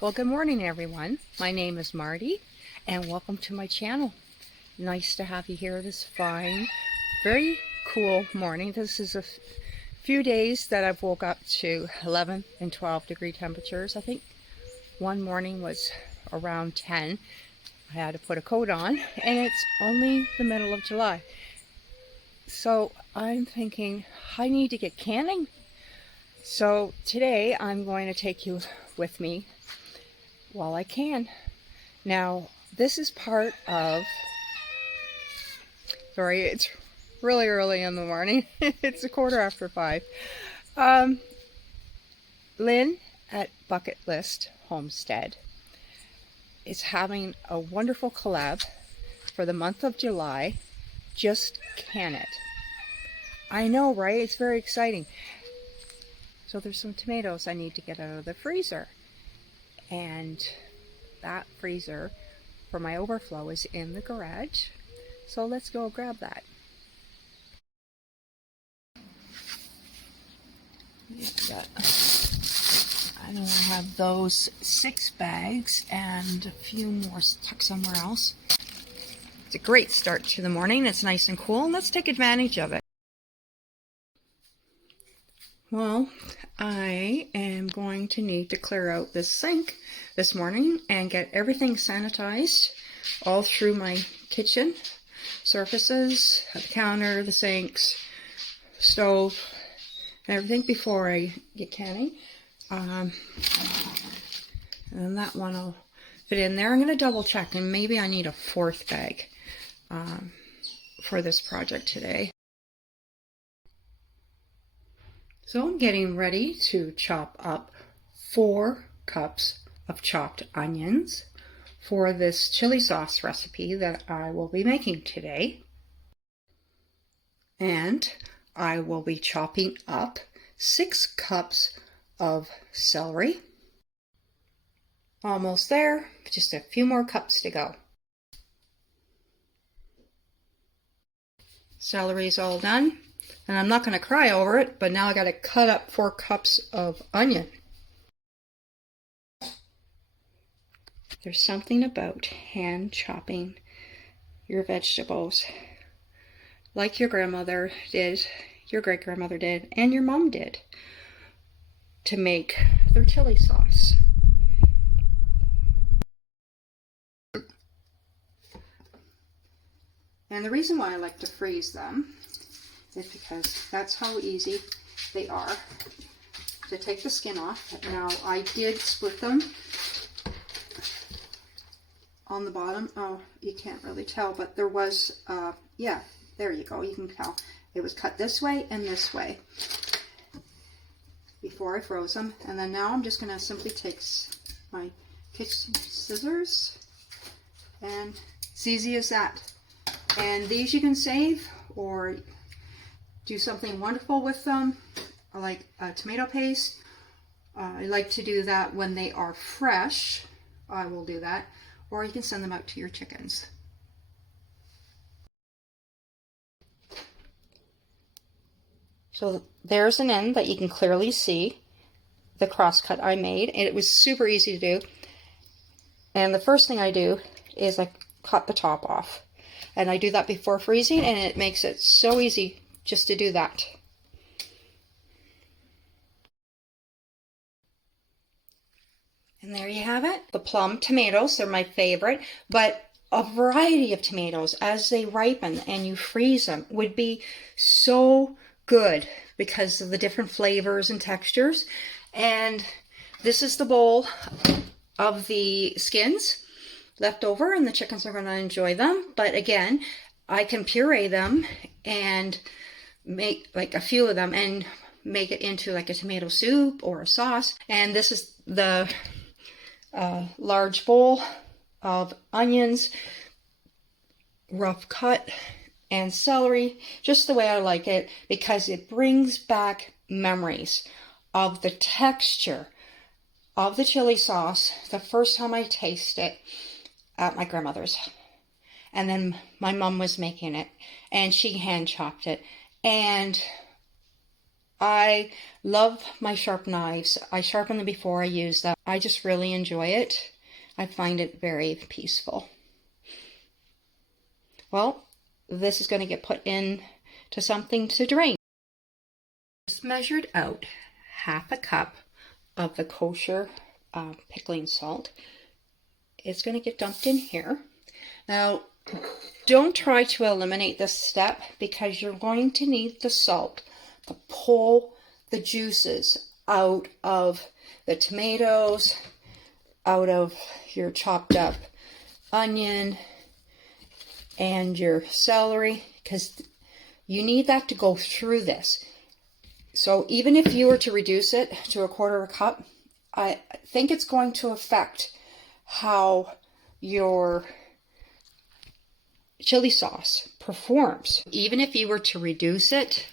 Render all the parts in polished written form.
Well, good morning, everyone. My name is Marty, and welcome to my channel. Nice to have you here this fine, very cool morning. This is a few days that I've woke up to 11 and 12 degree temperatures. I think one morning was around 10. I had to put a coat on, and it's only the middle of July. So I'm thinking I need to get canning. So today I'm going to take you with me while I can. Now, this is part of, sorry, it's really early in the morning. It's a 5:15. Lynn at Bucket List Homestead is having a wonderful collab for the month of July. Just can it. I know, right? It's very exciting. So there's some tomatoes I need to get out of the freezer. And that freezer for my overflow is in the garage. So let's go grab that. I know I have those 6 bags and a few more tucked somewhere else. It's a great start to the morning. It's nice and cool. Let's take advantage of it. Well, I am going to need to clear out this sink this morning and get everything sanitized all through my kitchen surfaces, the counter, the sinks, the stove, and everything before I get canning. And that one will fit in there. I'm going to double check, and maybe I need a 4th bag for this project today. So I'm getting ready to chop up 4 cups of chopped onions for this chili sauce recipe that I will be making today. And I will be chopping up 6 cups of celery. Almost there, just a few more cups to go. Celery's all done. And I'm not going to cry over it, but now I got to cut up 4 cups of onion. There's something about hand chopping your vegetables like your grandmother did, your great-grandmother did, and your mom did to make their chili sauce. And the reason why I like to freeze them is because that's how easy they are to take the skin off. Now, I did split them on the bottom. Oh, you can't really tell, but there was, yeah, there you go, you can tell. It was cut this way and this way before I froze them. And then now I'm just going to simply take my kitchen scissors, and it's easy as that. And these you can save or do something wonderful with them, like tomato paste. I like to do that when they are fresh. I will do that. Or you can send them out to your chickens. So there's an end that you can clearly see, the cross cut I made. And it was super easy to do. And the first thing I do is I cut the top off. And I do that before freezing, and it makes it so easy just to do that. And there you have it. The plum tomatoes, they're my favorite, but a variety of tomatoes as they ripen and you freeze them would be so good because of the different flavors and textures. And this is the bowl of the skins left over, and the chickens are going to enjoy them. But again, I can puree them and make like a few of them and make it into like a tomato soup or a sauce. And this is the large bowl of onions, rough cut, and celery, just the way I like it, because it brings back memories of the texture of the chili sauce the first time I tasted it at my grandmother's. And then my mom was making it, and she hand chopped it, and I love my sharp knives. I sharpen them before I use them. I just really enjoy it. I find it very peaceful. Well, this is going to get put in to something to drain. Just measured out half a cup of the kosher pickling salt. It's going to get dumped in here. Now, don't try to eliminate this step because you're going to need the salt to pull the juices out of the tomatoes, out of your chopped up onion and your celery, because you need that to go through this. So even if you were to reduce it to 1/4 cup, I think it's going to affect how your chili sauce performs. Even if you were to reduce it,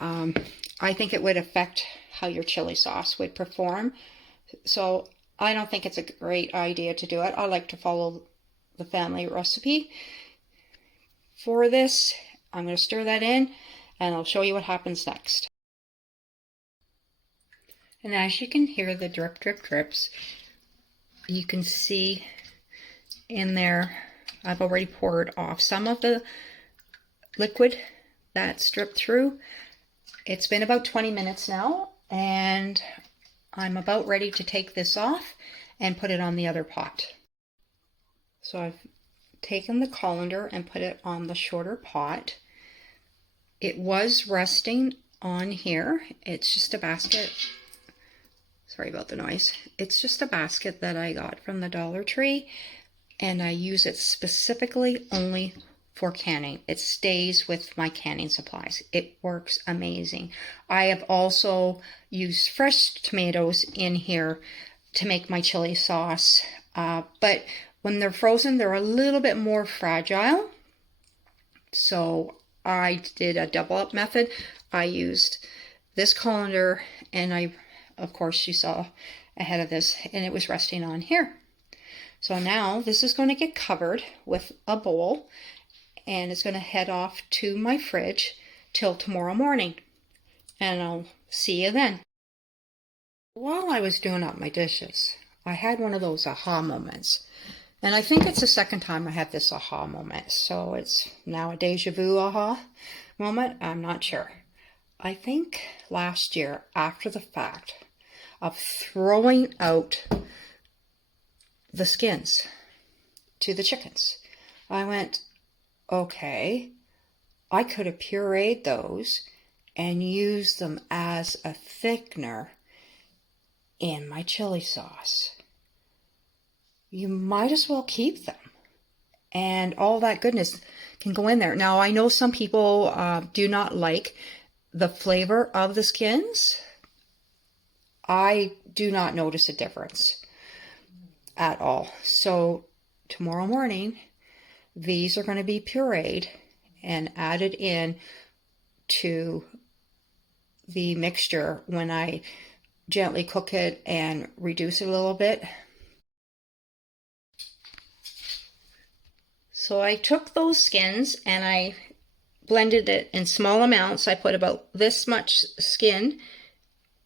I think it would affect how your chili sauce would perform. So I don't think it's a great idea to do it. I like to follow the family recipe for this. I'm going to stir that in and I'll show you what happens next. And as you can hear the drip, drip, drips, you can see in there, I've already poured off some of the liquid that's dripped through. It's been about 20 minutes now, and I'm about ready to take this off and put it on the other pot. So I've taken the colander and put it on the shorter pot. It was resting on here. It's just a basket. Sorry about the noise. It's just a basket that I got from the Dollar Tree, and I use it specifically only for canning. It stays with my canning supplies. It works amazing. I have also used fresh tomatoes in here to make my chili sauce, but when they're frozen, they're a little bit more fragile. So I did a double up method. I used this colander, and of course, you saw ahead of this, and it was resting on here. So now this is going to get covered with a bowl, and it's going to head off to my fridge till tomorrow morning. And I'll see you then. While I was doing up my dishes, I had one of those aha moments. And I think it's the second time I had this aha moment. So it's now a deja vu aha moment. I'm not sure. I think last year, after the fact of throwing out the skins to the chickens, I went, okay, I could have pureed those and used them as a thickener in my chili sauce. You might as well keep them, and all that goodness can go in there. Now, I know some people do not like the flavor of the skins. I do not notice a difference at all. So tomorrow morning, these are going to be pureed and added in to the mixture when I gently cook it and reduce it a little bit. So I took those skins and I blended it in small amounts. I put about this much skin,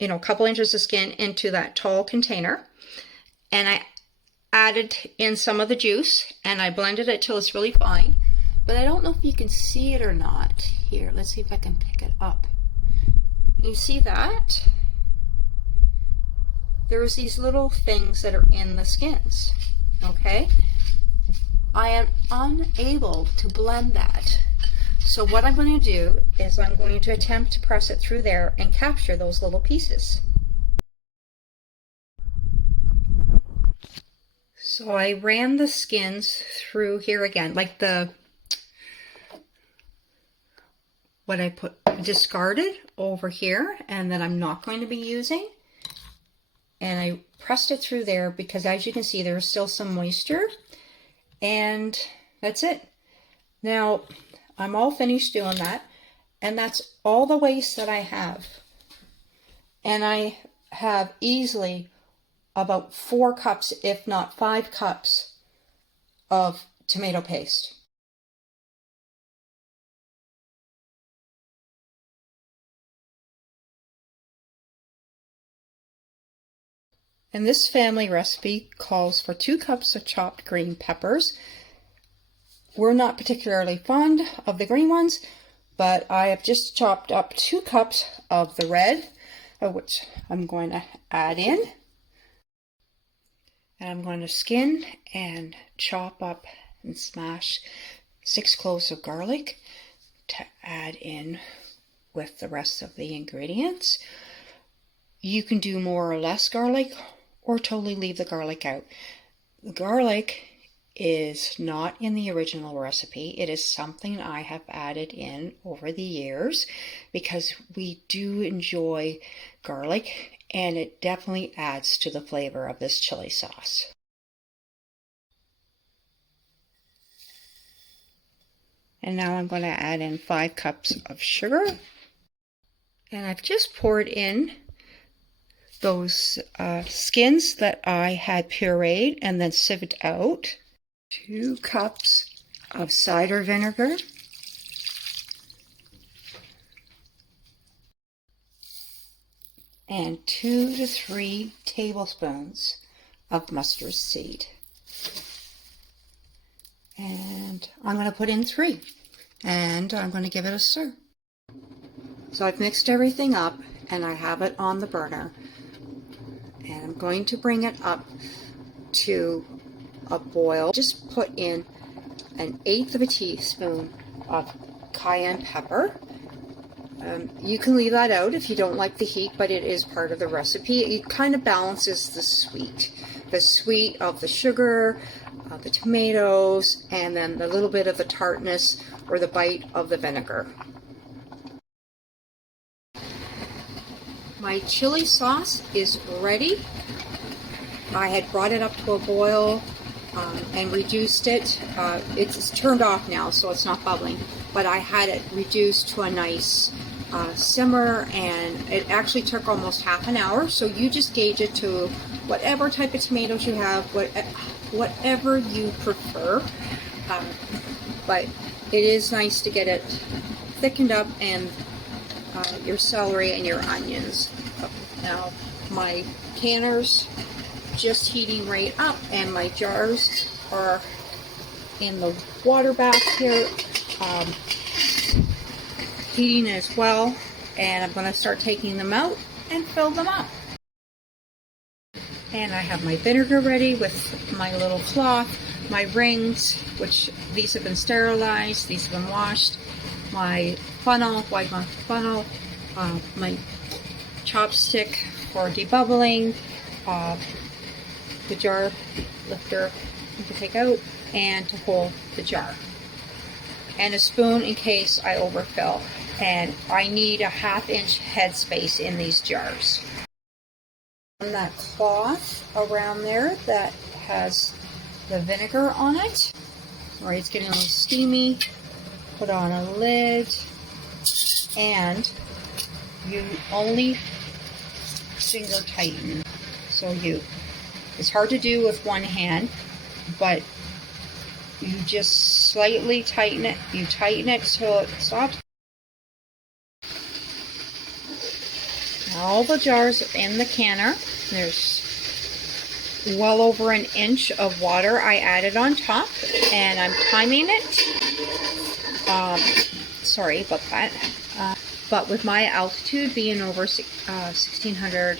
a couple inches of skin into that tall container. And I added in some of the juice and I blended it till it's really fine. But I don't know if you can see it or not. Here, let's see if I can pick it up. You see that? There's these little things that are in the skins, okay? I am unable to blend that. So what I'm going to do is I'm going to attempt to press it through there and capture those little pieces. So I ran the skins through here again, like what I discarded over here and that I'm not going to be using. And I pressed it through there because, as you can see, there's still some moisture. And that's it. Now, I'm all finished doing that. And that's all the waste that I have. And I have easily about 4 cups, if not 5 cups, of tomato paste. And this family recipe calls for 2 cups of chopped green peppers. We're not particularly fond of the green ones, but I have just chopped up 2 cups of the red, which I'm going to add in. And I'm going to skin and chop up and smash 6 cloves of garlic to add in with the rest of the ingredients. You can do more or less garlic or totally leave the garlic out. The garlic is not in the original recipe. It is something I have added in over the years because we do enjoy garlic and it definitely adds to the flavor of this chili sauce. And now I'm going to add in 5 cups of sugar. And I've just poured in those skins that I had pureed and then sieved out. 2 cups of cider vinegar. And 2 to 3 tablespoons of mustard seed. And I'm going to put in 3. And I'm going to give it a stir. So I've mixed everything up and I have it on the burner. And I'm going to bring it up to a boil. Just put in 1/8 of a teaspoon of cayenne pepper. You can leave that out if you don't like the heat, but it is part of the recipe. It kind of balances the sweet of the sugar, the tomatoes, and then the little bit of the tartness or the bite of the vinegar. My chili sauce is ready. I had brought it up to a boil and reduced it. It's turned off now, so it's not bubbling, but I had it reduced to a nice simmer, and it actually took almost half an hour. So you just gauge it to whatever type of tomatoes you have, whatever you prefer. But it is nice to get it thickened up, and your celery and your onions. Now my canner's just heating right up, and my jars are in the water bath here, heating as well, and I'm going to start taking them out and fill them up. And I have my vinegar ready with my little cloth, my rings, which these have been sterilized, these have been washed, my funnel, wide mouth funnel, my chopstick for debubbling, the jar lifter to take out and to hold the jar, and a spoon in case I overfill, and I need a 1/2 inch headspace in these jars. On that cloth around there that has the vinegar on it, where it's getting a little steamy, put on a lid, and you only finger tighten. So it's hard to do with one hand, but you just slightly tighten it. You tighten it so it stops. Now all the jars are in the canner. There's well over 1 inch of water I added on top, and I'm timing it. Sorry about that. But with my altitude being over 1,600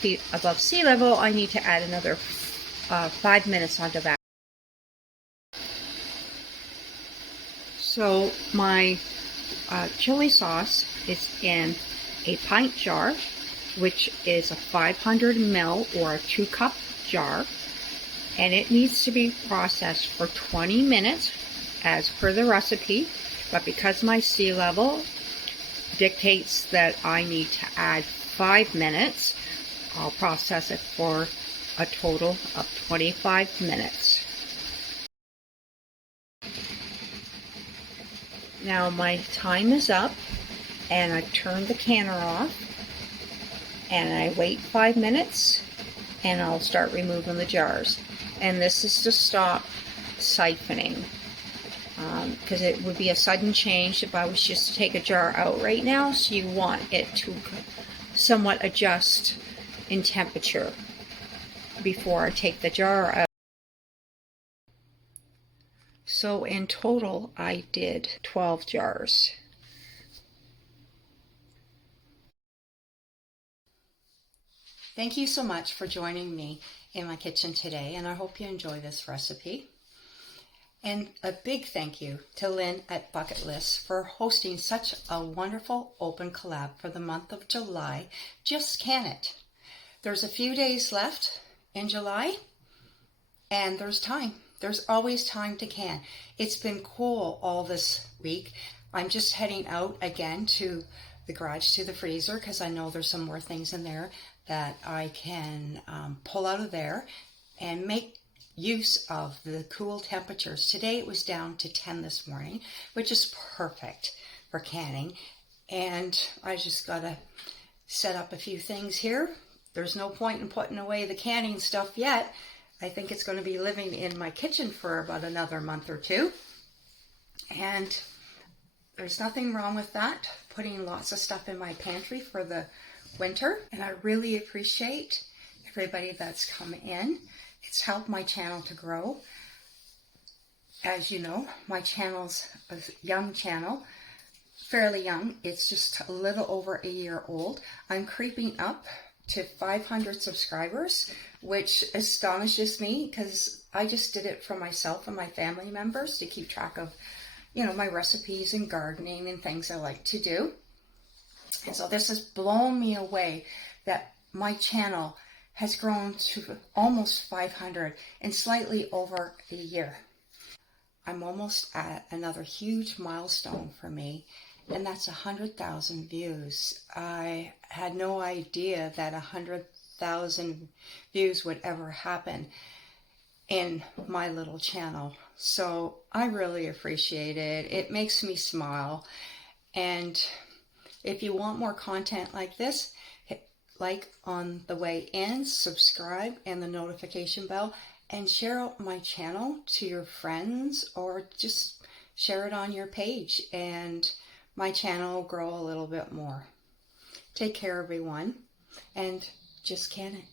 feet above sea level, I need to add another 5 minutes onto that. So my chili sauce is in a pint jar, which is a 500 ml or a 2-cup jar, and it needs to be processed for 20 minutes as per the recipe, but because my sea level dictates that I need to add 5 minutes, I'll process it for a total of 25 minutes. Now my time is up, and I turn the canner off, and I wait 5 minutes, and I'll start removing the jars. And this is to stop siphoning, because it would be a sudden change if I was just to take a jar out right now, so you want it to somewhat adjust in temperature. before I take the jar out. So in total, I did 12 jars. Thank you so much for joining me in my kitchen today, and I hope you enjoy this recipe. And a big thank you to Lynn at Bucket List for hosting such a wonderful open collab for the month of July. Just can it. There's a few days left in July, and there's time. There's always time to can. It's been cool all this week. I'm just heading out again to the garage, to the freezer, because I know there's some more things in there that I can pull out of there and make use of the cool temperatures. Today it was down to 10 this morning, which is perfect for canning. And I just gotta set up a few things here. There's no point in putting away the canning stuff yet. I think it's going to be living in my kitchen for about another month or two. And there's nothing wrong with that, putting lots of stuff in my pantry for the winter. And I really appreciate everybody that's come in. It's helped my channel to grow. As you know, my channel's a young channel, fairly young. It's just a little over a year old. I'm creeping up to 500 subscribers, which astonishes me because I just did it for myself and my family members to keep track of, you know, my recipes and gardening and things I like to do. And so this has blown me away that my channel has grown to almost 500 in slightly over a year. I'm almost at another huge milestone for me, and that's 100,000 views. I had no idea that 100,000 views would ever happen in my little channel. So I really appreciate it. It makes me smile. And if you want more content like this, hit like on the way in, subscribe, and the notification bell, and share out my channel to your friends, or just share it on your page, and my channel will grow a little bit more. Take care, everyone, and just can it.